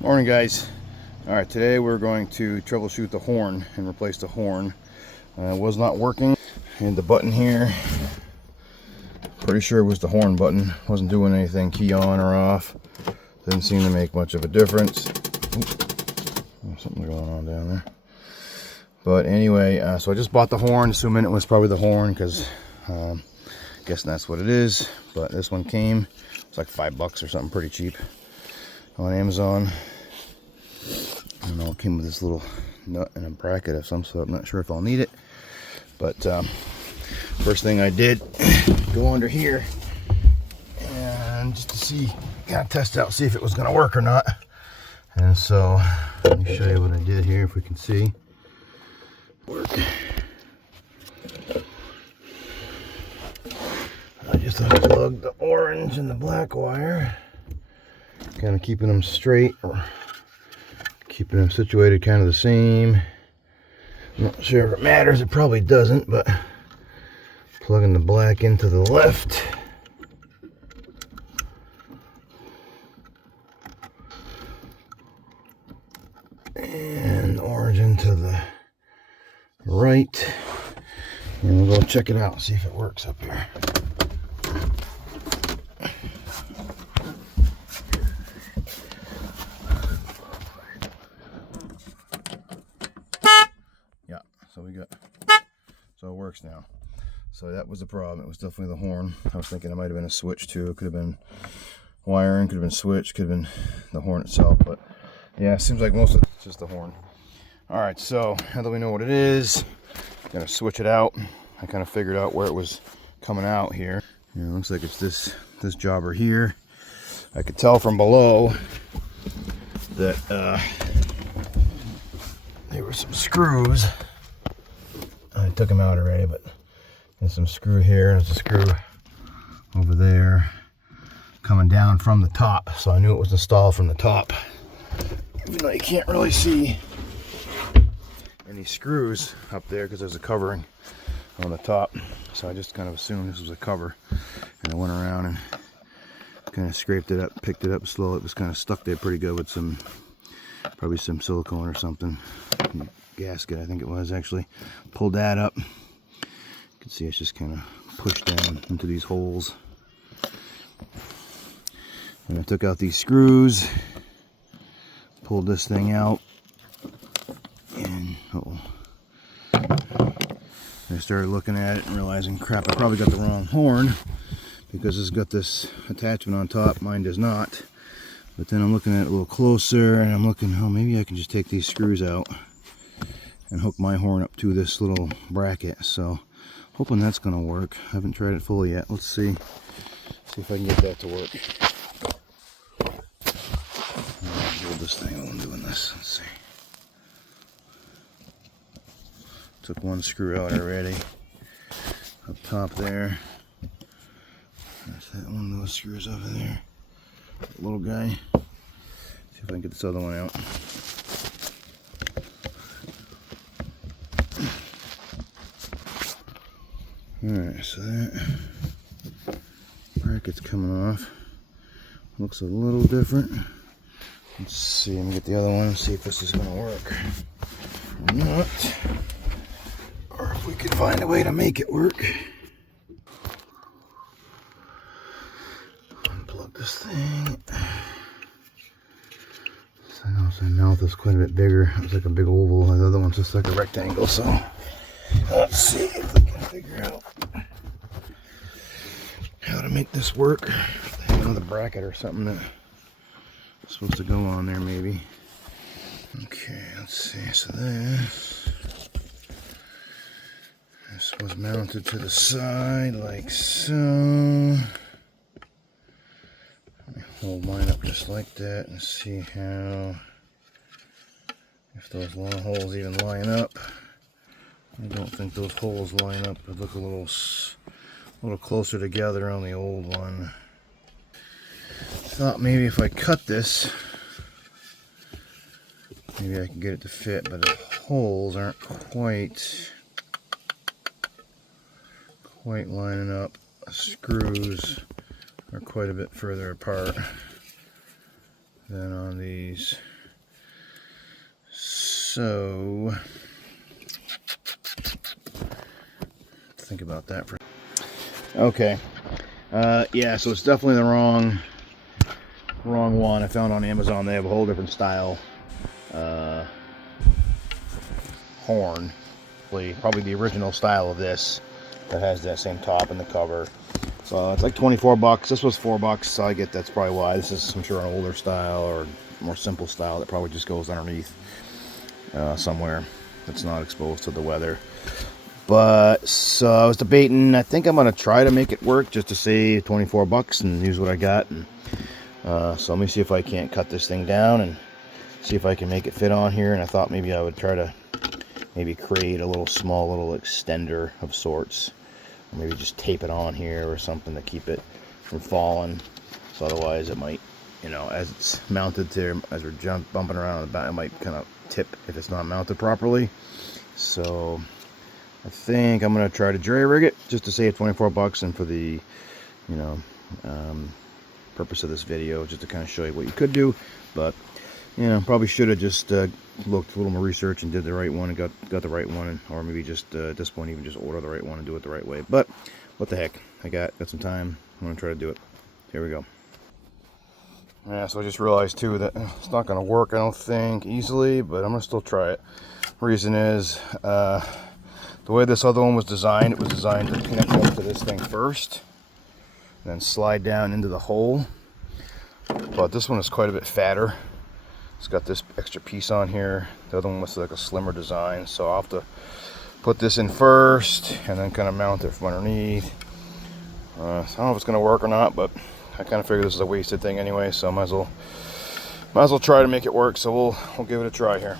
Morning, guys. Alright, today we're going to troubleshoot the horn and replace the horn. It was not working, and the button here, pretty sure it was the horn button, wasn't doing anything, key on or off. Didn't seem to make much of a difference. Ooh, something going on down there. But anyway, so I just bought the horn, assuming it was probably the horn, because guessing that's what it is. But this one came, it's like $5 or something, pretty cheap on Amazon. I don't know, it came with this little nut and a bracket of some sort. I'm not sure if I'll need it, but first thing I did, go under here and just to see, kind of test out, see if it was going to work or not. And so let me show you what I did here, if we can see. Work. I just unplugged the orange and the black wire, kind of keeping them straight, or keeping them situated kind of the same. I'm not sure if it matters, it probably doesn't, but plugging the black into the left. And orange into the right. And we'll go check it out, see if it works up here. Yeah, so it works now. So that was the problem. It was definitely the horn. I was thinking it might have been a switch too. It could have been wiring, could have been switch, could have been the horn itself. But yeah, it seems like most of it's just the horn. All right, so now that we know what it is, gonna switch it out. I kind of figured out where it was coming out here. It looks like it's this jobber here. I could tell from below that there were some screws. I took them out already, but there's some screw here, and there's a screw over there coming down from the top. So I knew it was installed from the top, even though you can't really see any screws up there because there's a covering on the top. So I just kind of assumed this was a cover, and I went around and kind of scraped it up, picked it up slow. It was kind of stuck there pretty good with some, probably some silicone or something, gasket I think it was actually. Pulled that up. You can see it's just kind of pushed down into these holes. And I took out these screws, pulled this thing out, and I started looking at it and realizing, crap, I probably got the wrong horn, because it's got this attachment on top. Mine does not. But then I'm looking at it a little closer, and I'm looking, oh, maybe I can just take these screws out and hook my horn up to this little bracket. So hoping that's gonna work. I haven't tried it fully yet. Let's see if I can get that to work. Hold this thing while I'm doing this. Let's see. Took one screw out already up top there. There's that one of those screws over there. That little guy. See if I can get this other one out. Alright, so that bracket's coming off. Looks a little different. Let's see, let me get the other one and see if this is going to work or not. Or if we can find a way to make it work. Unplug this thing. So I know the mouth is quite a bit bigger. It's like a big oval. The other one's just like a rectangle. So let's see if we can figure out how to make this work. Another bracket or something that's supposed to go on there, maybe. Okay, let's see. So this was mounted to the side like so. Let me hold mine up just like that and see how, if those long holes even line up. I don't think those holes line up. They look a little closer together on the old one. Thought maybe if I cut this, maybe I can get it to fit, but the holes aren't quite lining up. The screws are quite a bit further apart. Then on these, so think about that for. Okay, yeah, so it's definitely the wrong one. I found on Amazon they have a whole different style horn, probably the original style of this that has that same top and the cover. So it's like 24 bucks. This was $4, so I get that's probably why. This is, I'm sure, an older style or more simple style that probably just goes underneath somewhere that's not exposed to the weather. But so I was debating, I think I'm gonna try to make it work just to save 24 bucks and use what I got. And so let me see if I can't cut this thing down and see if I can make it fit on here. And I thought maybe I would try to maybe create a small little extender of sorts, or maybe just tape it on here or something to keep it from falling. So otherwise it might, you know, as it's mounted to, as we're bumping around on the back, it might kind of tip if it's not mounted properly. So I think I'm gonna try to jury rig it just to save 24 bucks, and for the, you know, purpose of this video, just to kind of show you what you could do. But you know, probably should have just looked a little more research and did the right one and got the right one, or maybe just at this point even just order the right one and do it the right way. But what the heck, I got some time. I'm gonna try to do it. Here we go. Yeah, so I just realized too that it's not gonna work, I don't think, easily, but I'm gonna still try it. Reason is the way this other one was designed, it was designed to connect up to this thing first, and then slide down into the hole. But this one is quite a bit fatter. It's got this extra piece on here. The other one was like a slimmer design, so I'll have to put this in first and then kind of mount it from underneath. So I don't know if it's going to work or not, but I kind of figure this is a wasted thing anyway, so I might as well try to make it work. So we'll give it a try here.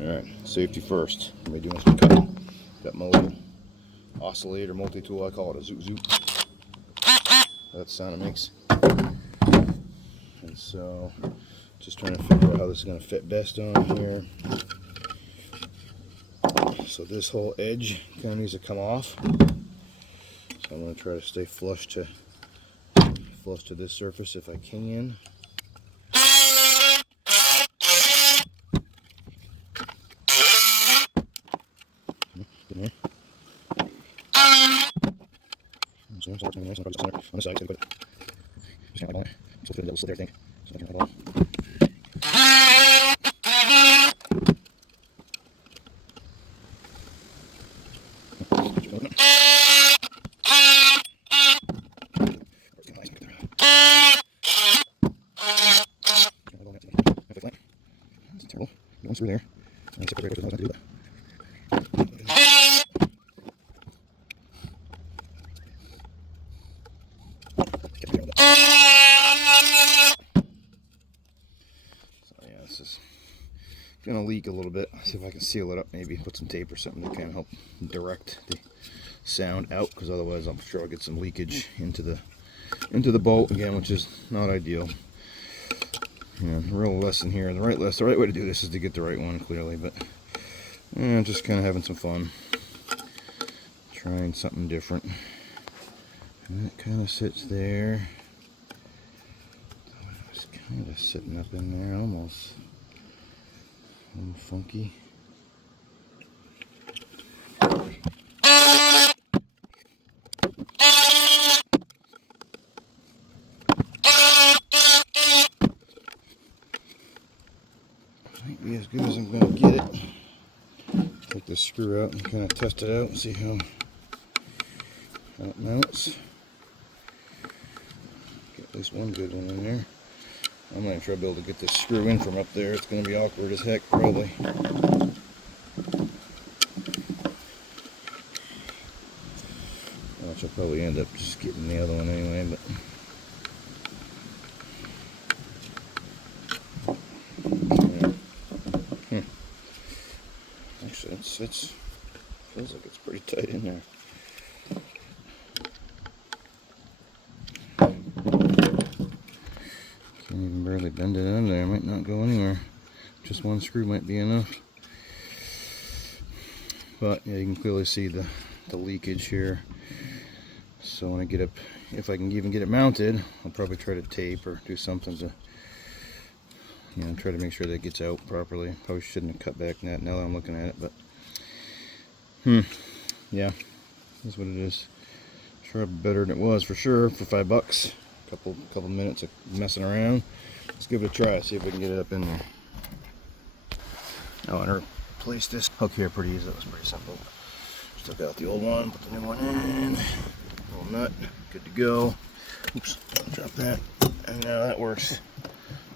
All right, safety first. Let me do some cutting. Got my little oscillator multi-tool. I call it a zoot zoot. That's the sound it makes. And so, just trying to figure out how this is going to fit best on here. So this whole edge kind of needs to come off. So I'm going to try to stay flush to this surface if I can. On the side, put it. Just kind of like that. So it's a double slit there, I think. So I can have it all. That's terrible. Going through there. And it's a break, which is not going to do that. Gonna leak a little bit. See if I can seal it up, maybe put some tape or something to kind of help direct the sound out, because otherwise I'm sure I'll get some leakage into the bolt again, which is not ideal. Yeah, the real lesson here, the right way to do this is to get the right one, clearly, but yeah, just kind of having some fun, trying something different. And it kind of sits there. It's kind of sitting up in there almost. A little funky. Might be as good as I'm going to get it. Take this screw out and kind of test it out and see how it mounts. Get at least one good one in there. I'm not even sure I'll be able to get this screw in from up there. It's going to be awkward as heck, probably. Which I'll probably end up just getting the other one anyway, but. Yeah. Actually, it feels like it's pretty tight in there. Can't even barely bend it under there. It might not go anywhere. Just one screw might be enough. But yeah, you can clearly see the leakage here. So when I get up if I can even get it mounted, I'll probably try to tape or do something to, you know, try to make sure that it gets out properly. Probably shouldn't have cut back that now that I'm looking at it, but yeah, that's what it is. Sure, better than it was for sure for $5. Couple minutes of messing around. Let's give it a try. See if we can get it up in there. Oh, and replace this hook here pretty easy. That was pretty simple. Just took out the old one, put the new one in. Little nut, good to go. Oops, drop that. And now that works.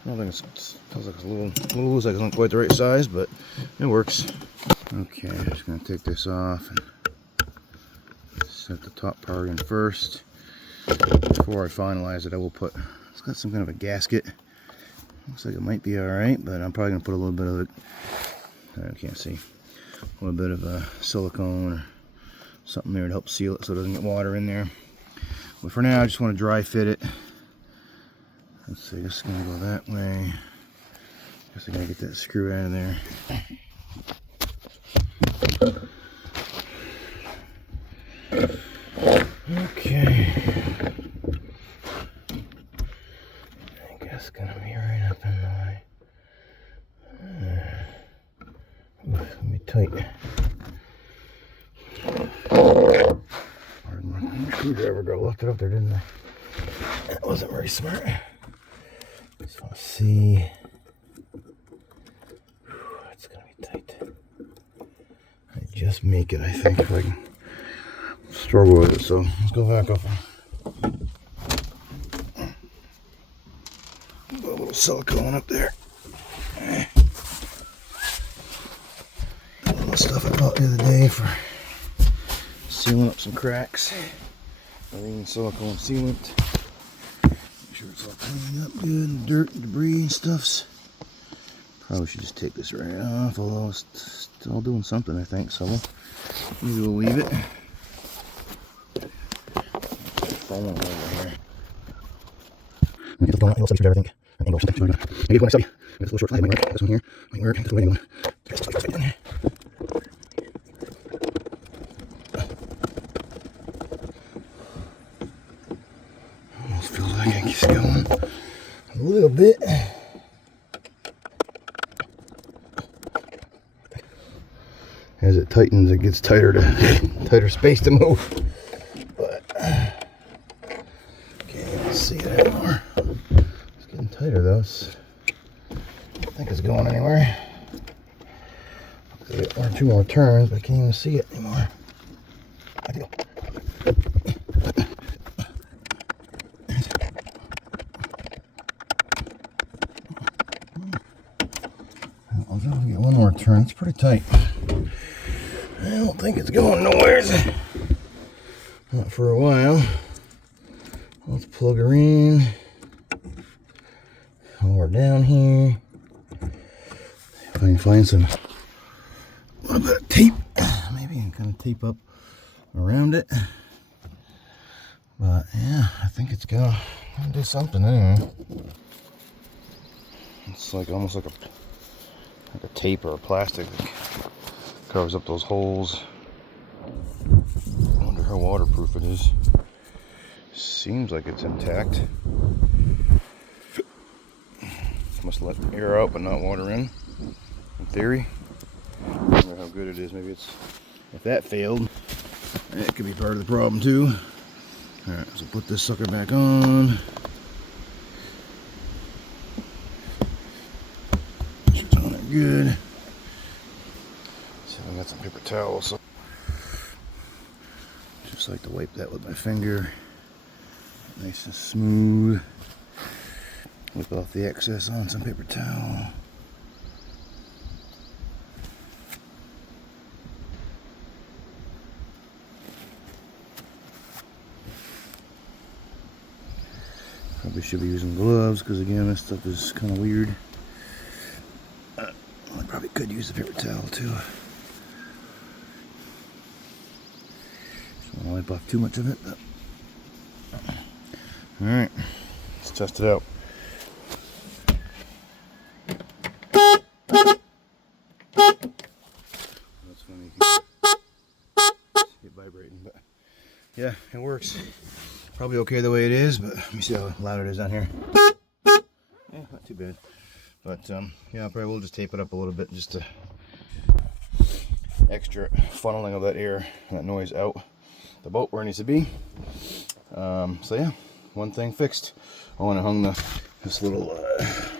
I don't think it feels like it's a little loose, like it's not quite the right size, but it works. Okay, I'm just gonna take this off and set the top part in first. Before I finalize it, I will put, it's got some kind of a gasket. Looks like it might be alright, but I'm probably gonna put a little bit of it, I can't see, a little bit of silicone or something there to help seal it so it doesn't get water in there. But for now, I just want to dry fit it. Let's see, this is gonna go that way. Guess I gotta get that screw out of there. Okay. I guess it's gonna be right up in the way. It's gonna be tight. Pardon my screwdriver girl left it up there, didn't I? That wasn't very smart. Just want to see. It's gonna be tight. I just make it, I think, if I can struggle with it. So let's go back up. Put a little silicone up there. A little stuff I bought the other day for sealing up some cracks. Marine silicone sealant. Make sure it's all cleaned up good. Dirt and debris and stuffs. Probably should just take this right off, although it's still doing something, I think. So maybe we'll leave it. Phone over here. Get the phone out. You'll study everything. An angle or something. So maybe when I study, it's a little short flag. Might work. This one here might work. This one. There's stuff right down there. Almost feels like it keeps going a little bit. As it tightens, it gets tighter space to move. But can't even see it anymore. It's getting tighter though. I don't think it's going anywhere. Got one or two more turns, but I can't even see it anymore. I go. I'll just get one more turn. It's pretty tight. I don't think it's going nowhere. Not for a while. Let's plug her in. While we're down here. If I can find some a little bit of tape. Maybe I can kind of tape up around it. But yeah, I think it's gonna do something anyway. It's like almost like a tape or a plastic that covers up those holes. I wonder how waterproof it is. Seems like it's intact. Must let air out but not water in theory. I wonder how good it is. Maybe it's, if that failed, that could be part of the problem too. Alright, so put this sucker back on. It's on it good. I got some paper towels, so just like to wipe that with my finger, nice and smooth. Wipe off the excess on some paper towel. Probably should be using gloves because again, this stuff is kind of weird. I probably could use the paper towel too. Don't want to wipe off too much of it, but alright, let's test it out. That's funny. See it vibrating, but yeah, it works. Probably okay the way it is, but let me see how loud it is down here. Yeah, not too bad. But yeah, I probably will just tape it up a little bit just to extra funneling of that air and that noise out the boat where it needs to be. So yeah, one thing fixed. I want to hung this little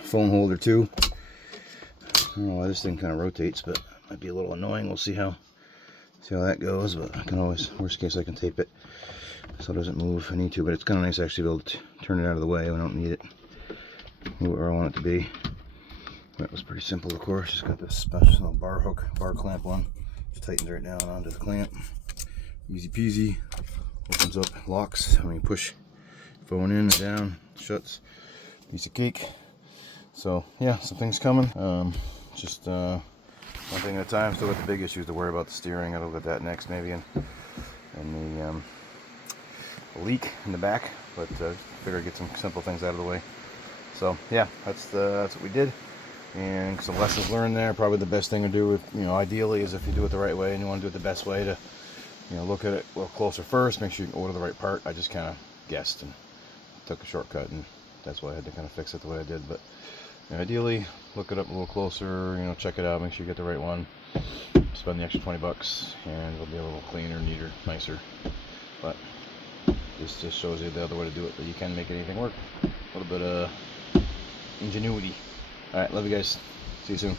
phone holder too. I don't know why this thing kind of rotates, but it might be a little annoying. We'll see how that goes. But I can always, worst case, I can tape it so it doesn't move if I need to. But it's kind of nice actually to be able to turn it out of the way. I don't need it where I want it to be. That was pretty simple, of course. Just got this special bar clamp on. Just tightens right down onto the clamp. Easy peasy. Opens up, locks. When you push phone in and down, shuts. Piece of cake. So yeah, some things coming. Just one thing at a time. Still got the big issues to worry about, the steering. I'll look at that next maybe, and the leak in the back. But figure I'd get some simple things out of the way. So yeah, that's what we did, and some lessons learned there. Probably the best thing to do, ideally, is if you do it the right way and you want to do it the best way, to look at it a little closer first, make sure you can order the right part. I just kind of guessed and took a shortcut, and that's why I had to kind of fix it the way I did. But ideally, look it up a little closer, check it out, make sure you get the right one, spend the extra 20 bucks, and it'll be a little cleaner, neater, nicer. But this just shows you the other way to do it, but you can make anything work. A little bit of ingenuity. Alright, love you guys. See you soon. Bye.